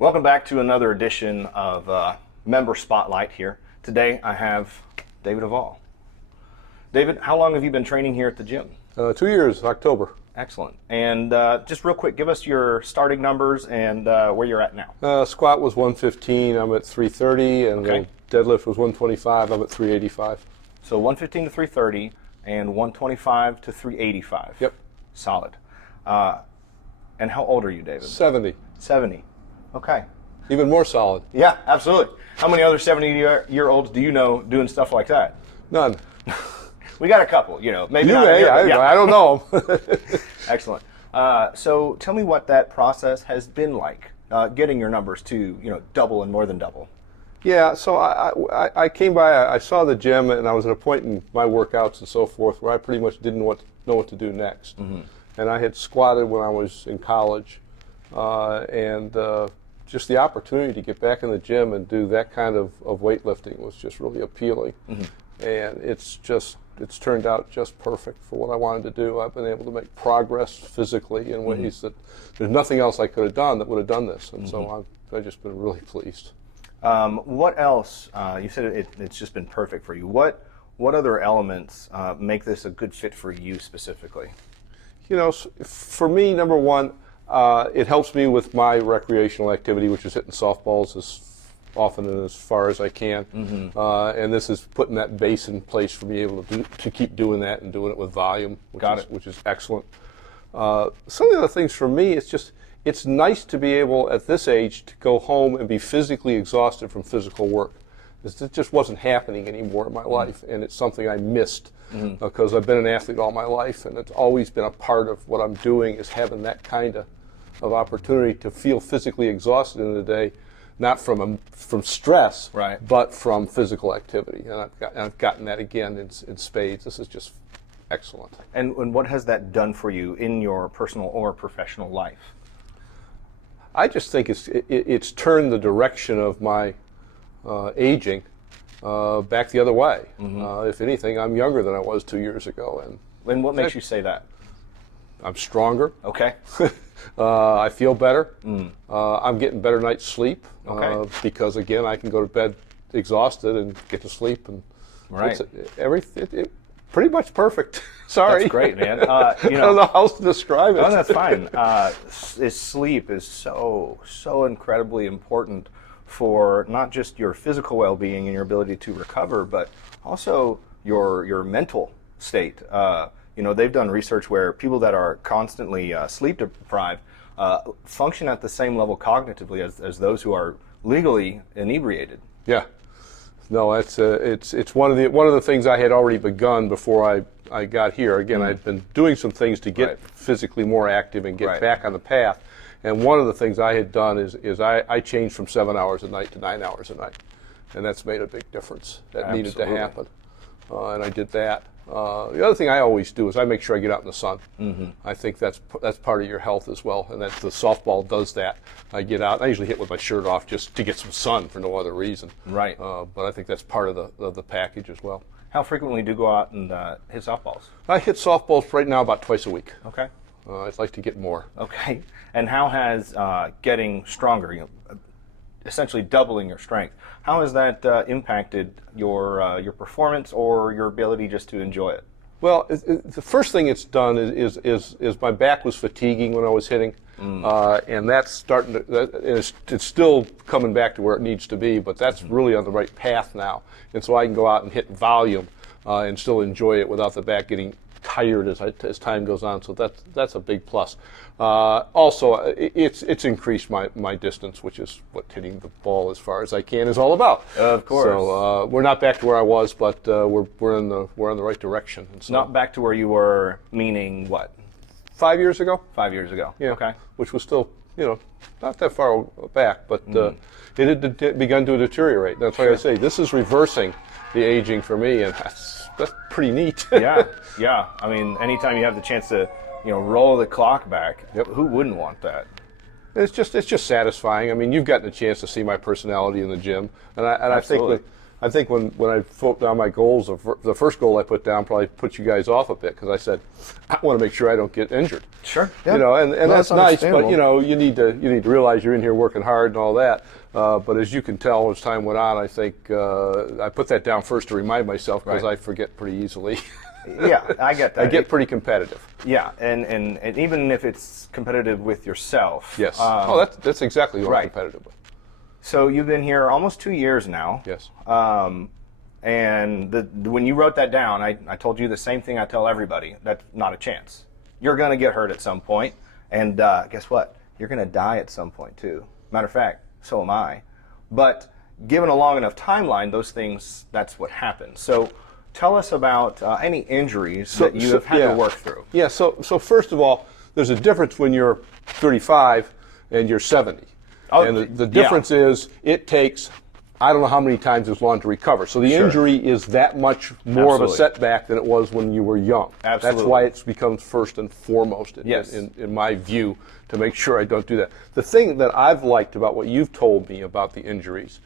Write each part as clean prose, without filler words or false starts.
Welcome back to another edition of Member Spotlight here. Today I have David Avall. David, how long have you been training here at the gym? 2 years, October. Excellent. And just real quick, give us your starting numbers and where you're at now. Squat was 115, I'm at 330, and Okay. deadlift was 125, I'm at 385. So 115 to 330 and 125 to 385. Yep. Solid. And how old are you, David? 70. 70. Okay. Even more solid. Yeah, absolutely. How many other 70-year-olds do you know doing stuff like that? None. We got a couple, maybe You not. may, Yeah. I don't know 'em. Excellent. So tell me what that process has been like, getting your numbers to, double and more than double. Yeah, so I came by, I saw the gym, and I was at a point in my workouts and so forth where I pretty much didn't know what to do next. Mm-hmm. And I had squatted when I was in college, and just the opportunity to get back in the gym and do that kind of weightlifting was just really appealing. Mm-hmm. And it's turned out just perfect for what I wanted to do. I've been able to make progress physically in ways that there's nothing else I could have done that would have done this. And so I've just been really pleased. What else? You said it's just been perfect for you. What other elements make this a good fit for you specifically? For me, number one, it helps me with my recreational activity, which is hitting softballs as often and as far as I can. Mm-hmm. And this is putting that base in place for me able to keep doing that and doing it with volume, which is excellent. Some of the other things for me, it's nice to be able at this age to go home and be physically exhausted from physical work. It just wasn't happening anymore in my life, and it's something I missed because I've been an athlete all my life, and it's always been a part of what I'm doing is having that kind of opportunity to feel physically exhausted in the day, not from stress, right, but from physical activity. And I've gotten that again in spades. This is just excellent. And what has that done for you in your personal or professional life? I just think it's turned the direction of my aging back the other way. Mm-hmm. If anything, I'm younger than I was 2 years ago. And what makes you say that? I'm stronger. Okay. I feel better. I'm getting better night's sleep because, again, I can go to bed exhausted and get to sleep. And right. It's pretty much perfect. Sorry. That's great, man. I don't know how else to describe it. No, that's fine. Sleep is so incredibly important for not just your physical well-being and your ability to recover, but also your mental state. They've done research where people that are constantly sleep deprived function at the same level cognitively as those who are legally inebriated. Yeah. No, it's one of the things I had already begun before I got here. Again, I'd been doing some things to get physically more active and get back on the path. And one of the things I had done is I changed from 7 hours a night to 9 hours a night. And that's made a big difference. That needed to happen. And I did that. The other thing I always do is I make sure I get out in the sun. Mm-hmm. I think that's part of your health as well, and that's the softball does that. I get out. I usually hit with my shirt off just to get some sun for no other reason. Right. But I think that's part of the package as well. How frequently do you go out and hit softballs? I hit softballs right now about twice a week. Okay. I'd like to get more. Okay. And how has getting stronger, essentially doubling your strength, how has that impacted your performance or your ability just to enjoy it? Well, the first thing it's done is my back was fatiguing when I was hitting, and that's starting to. It's still coming back to where it needs to be, but that's really on the right path now, and so I can go out and hit volume and still enjoy it without the back getting tired as time goes on. So that's a big plus. Also, it's increased my distance, which is what hitting the ball as far as I can is all about. Of course. So we're not back to where I was, but we're in the right direction. And so, not back to where you were, meaning what? 5 years ago. 5 years ago. Yeah. Okay. Which was still not that far back, but it had begun to deteriorate. That's why I say this is reversing the aging for me, and that's pretty neat. Yeah. I mean, anytime you have the chance to, roll the clock back, who wouldn't want that? It's just satisfying. I mean, you've gotten a chance to see my personality in the gym, and I think I think when I put down my goals, the first goal I put down probably put you guys off a bit because I said I want to make sure I don't get injured. Sure. Yeah. You know, and No, that's nice, but understandable. you know, you need to realize you're in here working hard and all that. But as you can tell, as time went on, I think I put that down first to remind myself because Right. I forget pretty easily. Yeah, I get that. I get pretty competitive. Yeah, and even if it's competitive with yourself. Yes. um, That's exactly what right. I'm competitive with. So you've been here almost 2 years now. Yes. And when you wrote that down, I told you the same thing I tell everybody. That's not a chance. You're going to get hurt at some point, and guess what? You're going to die at some point too. Matter of fact, so am I. But given a long enough timeline, those things, that's what happens. So tell us about any injuries that you have had to work through. Yeah, so first of all, there's a difference when you're 35 and you're 70. Oh, And the difference is it takes, I don't know how many times as long to recover. So the Sure. injury is that much more of a Absolutely. setback than it was when you were young. Absolutely. That's why it becomes first and foremost Yes. in my view to make sure I don't do that. The thing that I've liked about what you've told me about the injuries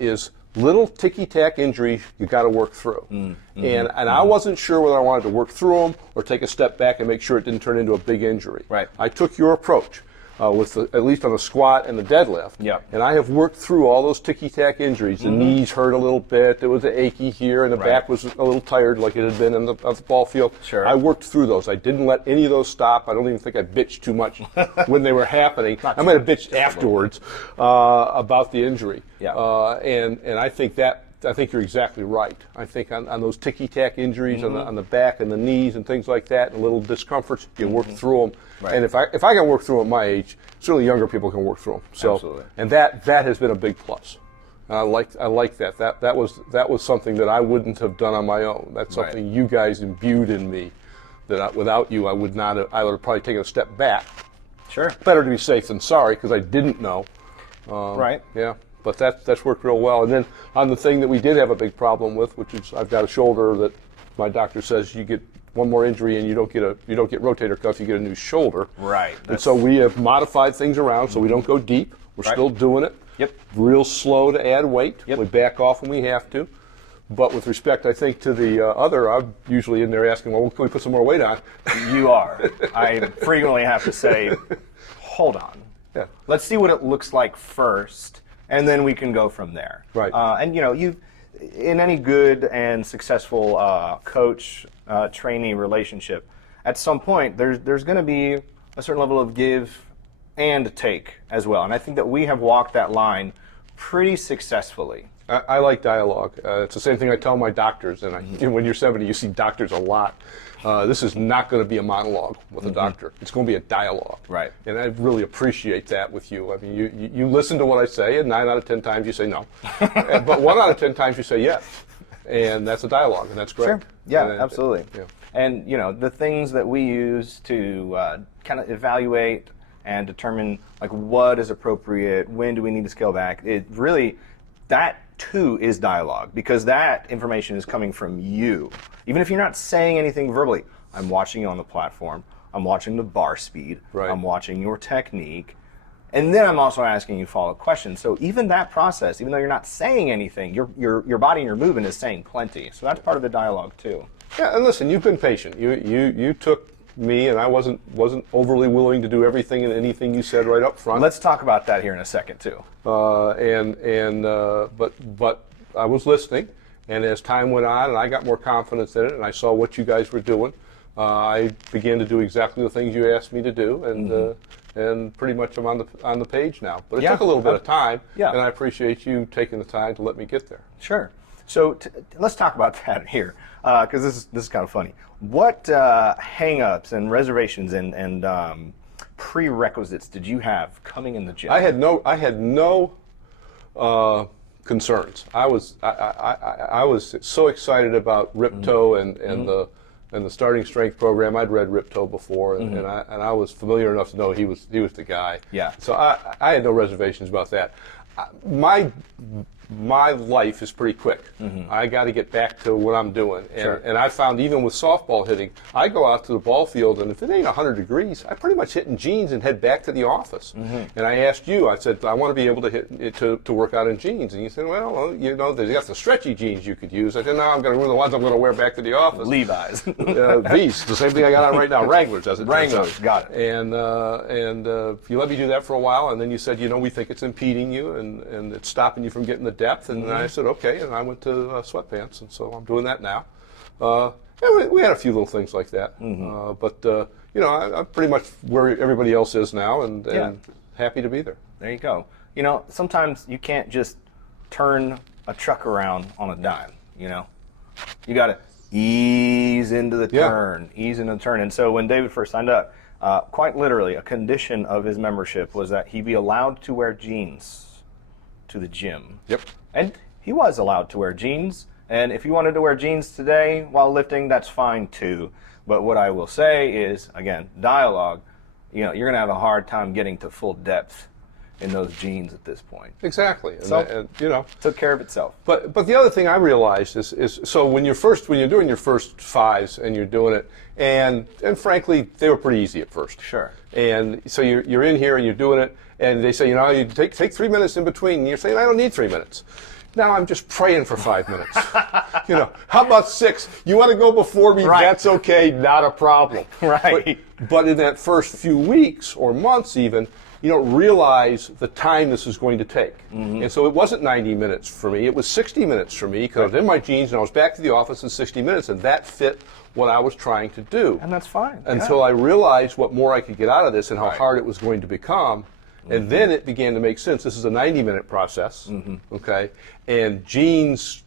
is little ticky-tack injuries you got to work through. And I wasn't sure whether I wanted to work through them or take a step back and make sure it didn't turn into a big injury. Right. I took your approach with at least on the squat and the deadlift. Yep. And I have worked through all those ticky-tack injuries. The knees hurt a little bit. There was an achy here, and the Right. back was a little tired like it had been on the ball field. Sure. I worked through those. I didn't let any of those stop. I don't even think I bitched too much when they were happening. I might have bitched afterwards about the injury. Yeah. And I think you're exactly right. I think on those ticky-tack injuries on the back and the knees and things like that, and little discomforts, you work through them. Right. And if I can work through them at my age, certainly younger people can work through them. So, Absolutely. and that has been a big plus. And I like that. That was something that I wouldn't have done on my own. That's Right. something you guys imbued in me. That without you, I would not have. I would have probably taken a step back. Sure. Better to be safe than sorry because I didn't know. Right. Yeah, but that's worked real well. And then on the thing that we did have a big problem with, which is I've got a shoulder that my doctor says you get one more injury and you don't get rotator cuff, you get a new shoulder. Right. And so we have modified things around so we don't go deep. We're Right. still doing it. Yep. Real slow to add weight. Yep. We back off when we have to. But with respect, I think, to the other, I'm usually in there asking, well, can we put some more weight on? You are. I frequently have to say, hold on. Yeah. Let's see what it looks like first, and then we can go from there. Right. And you, in any good and successful coach trainee relationship, at some point there's going to be a certain level of give and take as well. And I think that we have walked that line pretty successfully. I like dialogue. It's the same thing I tell my doctors. And when you're 70, you see doctors a lot. This is not going to be a monologue with a doctor. It's going to be a dialogue. Right. And I really appreciate that with you. I mean, you listen to what I say, and 9 out of 10 times you say no. But 1 out of 10 times you say yes. And that's a dialogue, and that's great. Sure. Yeah, And absolutely. yeah. And the things that we use to kind of evaluate and determine like what is appropriate, when do we need to scale back, it really, that too is dialogue, because that information is coming from you. Even if you're not saying anything verbally, I'm watching you on the platform, I'm watching the bar speed, Right. I'm watching your technique, and then I'm also asking you follow-up questions. So even that process, even though you're not saying anything, your body and your movement is saying plenty. So that's part of the dialogue too. Yeah, and listen, you've been patient. You took me, and I wasn't overly willing to do everything and anything you said right up front. Let's talk about that here in a second too. But I was listening, and as time went on, and I got more confidence in it, and I saw what you guys were doing, I began to do exactly the things you asked me to do, and pretty much I'm on the page now. But it Yeah. took a little bit of time, Yeah. and I appreciate you taking the time to let me get there. Sure. So let's talk about that here, because this is kind of funny. What hang-ups and reservations and prerequisites did you have coming in the gym? I had no concerns. I was so excited about Ripto and the starting strength program. I'd read Ripto before, and I was familiar enough to know he was the guy. Yeah. So I had no reservations about that. My my life is pretty quick. I got to get back to what I'm doing. And I found even with softball hitting, I go out to the ball field, and if it ain't 100 degrees, I pretty much hit in jeans and head back to the office. And I asked you, I said, I want to be able to hit it to work out in jeans. And you said, well, you know, they got the stretchy jeans you could use. I said, no, I'm going to the ones I'm going to wear back to the office. Levi's. These, the same thing I got on right now, Wranglers, as it turns out. Wranglers, got it. And you let me do that for a while, and then you said, you know, we think it's impeding you, and it's stopping you from getting the depth. And I said, okay, and I went to sweatpants, and so I'm doing that now. We had a few little things like that, but you know, I'm pretty much where everybody else is now, and happy to be there. There you go. You know, sometimes you can't just turn a truck around on a dime. You know, you got to ease into the turn, And so when David first signed up, quite literally, a condition of his membership was that he be allowed to wear jeans to the gym. Yep. And he was allowed to wear jeans. And if you wanted to wear jeans today while lifting, that's fine too. But what I will say is, again, dialogue, you know, you're going to have a hard time getting to full depth in those jeans at this point. Exactly. So, you know, took care of itself. But the other thing I realized is so when you're doing your first fives and you're doing it, and frankly, they were pretty easy at first. Sure. And so you're in here and you're doing it, and they say, you know, you take 3 minutes in between, and you're saying, I don't need 3 minutes. Now I'm just praying for 5 minutes. You know, how about 6? You want to go before me? Right. That's okay, not a problem. Right. But in that first few weeks or months even, you don't realize the time this is going to take. And so it wasn't 90 minutes for me, it was 60 minutes for me, because I was in my jeans and I was back to the office in 60 minutes, and that fit what I was trying to do. And that's fine. Until I realized what more I could get out of this and how hard it was going to become. And then it began to make sense. This is a 90-minute process, okay? And jeans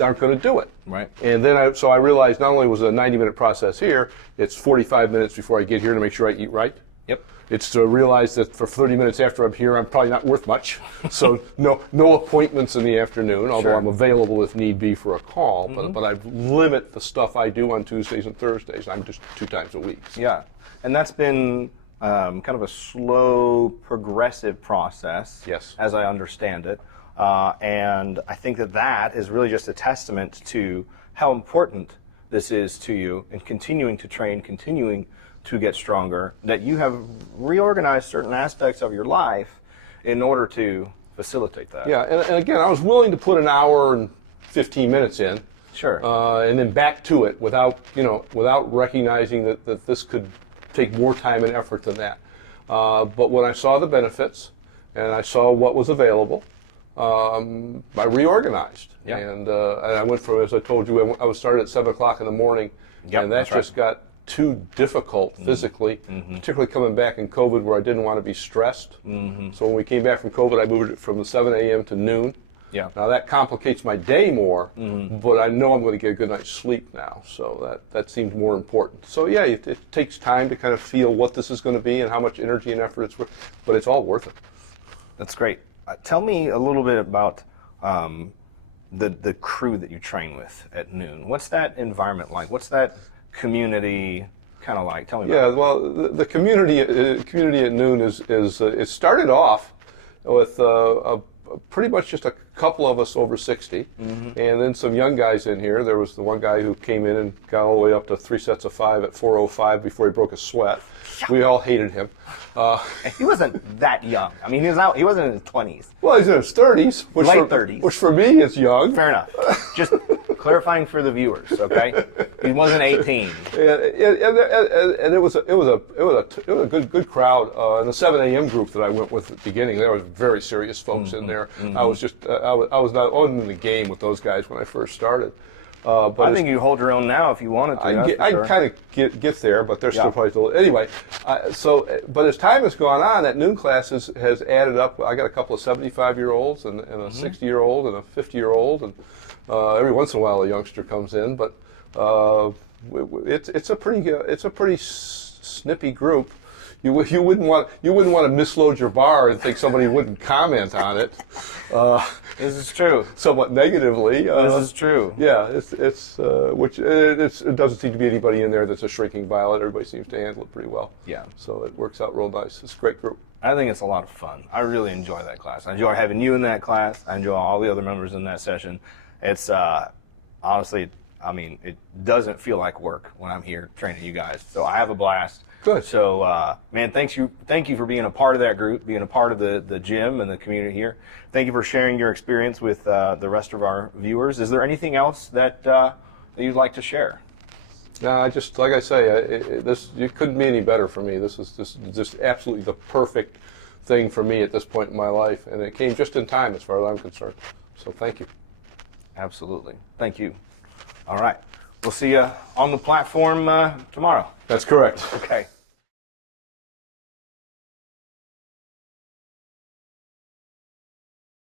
aren't going to do it. Right. And then so I realized not only was it a 90-minute process here, it's 45 minutes before I get here to make sure I eat right. Yep. It's to realize that for 30 minutes after I'm here, I'm probably not worth much. So no appointments in the afternoon, although I'm available if need be for a call. But I limit the stuff I do on Tuesdays and Thursdays. I'm just 2 times a week. Yeah. And that's been kind of a slow, progressive process, as I understand it. And I think that is really just a testament to how important this is to you, and continuing to train, continuing to get stronger, that you have reorganized certain aspects of your life in order to facilitate that. Yeah, and again, I was willing to put an hour and 15 minutes in. Sure. And then back to it without recognizing that this could take more time and effort than that. But when I saw the benefits and I saw what was available, I reorganized. Yeah. And I went from, as I told you, I was started at 7 o'clock in the morning, and that just got too difficult physically, particularly coming back in COVID where I didn't want to be stressed. So when we came back from COVID, I moved it from 7 a.m. to noon. Yeah. Now that complicates my day more, but I know I'm going to get a good night's sleep now, so that seems more important. So yeah, it takes time to kind of feel what this is going to be and how much energy and effort it's worth, but it's all worth it. That's great. Tell me a little bit about the crew that you train with at Noon. What's that environment like? What's that community kind of like? Tell me about it. Yeah, well, the community at Noon is it started off with pretty much just a couple of us over 60, and then some young guys in here. There was the one guy who came in and got all the way up to 3 sets of 5 at 4:05 before he broke a sweat. We all hated him. He wasn't that young. I mean, he wasn't in his 20s. Well, he's in his 30s. Late 30s. Which for me is young. Fair enough. Just clarifying for the viewers, okay? He wasn't 18. And it was a good crowd. In the 7 a.m. group that I went with at the beginning, there was very serious folks in there. I was not in the game with those guys when I first started. But I think you hold your own now if you wanted to. I kind of get there, but they're still probably still. Anyway, but as time has gone on, that Noon class has added up. I got a couple of 75-year-olds and a 60-year-old and a 50-year-old, and every once in a while a youngster comes in. But it's a pretty snippy group. You wouldn't want to misload your bar and think somebody wouldn't comment on it. This is true. somewhat negatively. This is true. Yeah, it doesn't seem to be anybody in there that's a shrinking violet. Everybody seems to handle it pretty well. Yeah. So it works out real nice. It's a great group. I think it's a lot of fun. I really enjoy that class. I enjoy having you in that class. I enjoy all the other members in that session. It's honestly, I mean, it doesn't feel like work when I'm here training you guys. So I have a blast. Good. So, man, thank you for being a part of that group, being a part of the gym and the community here. Thank you for sharing your experience with the rest of our viewers. Is there anything else that you'd like to share? No, just like I say, it couldn't be any better for me. This is just absolutely the perfect thing for me at this point in my life, and it came just in time as far as I'm concerned. So thank you. Absolutely. Thank you. All right. We'll see you on the platform tomorrow. That's correct. Okay.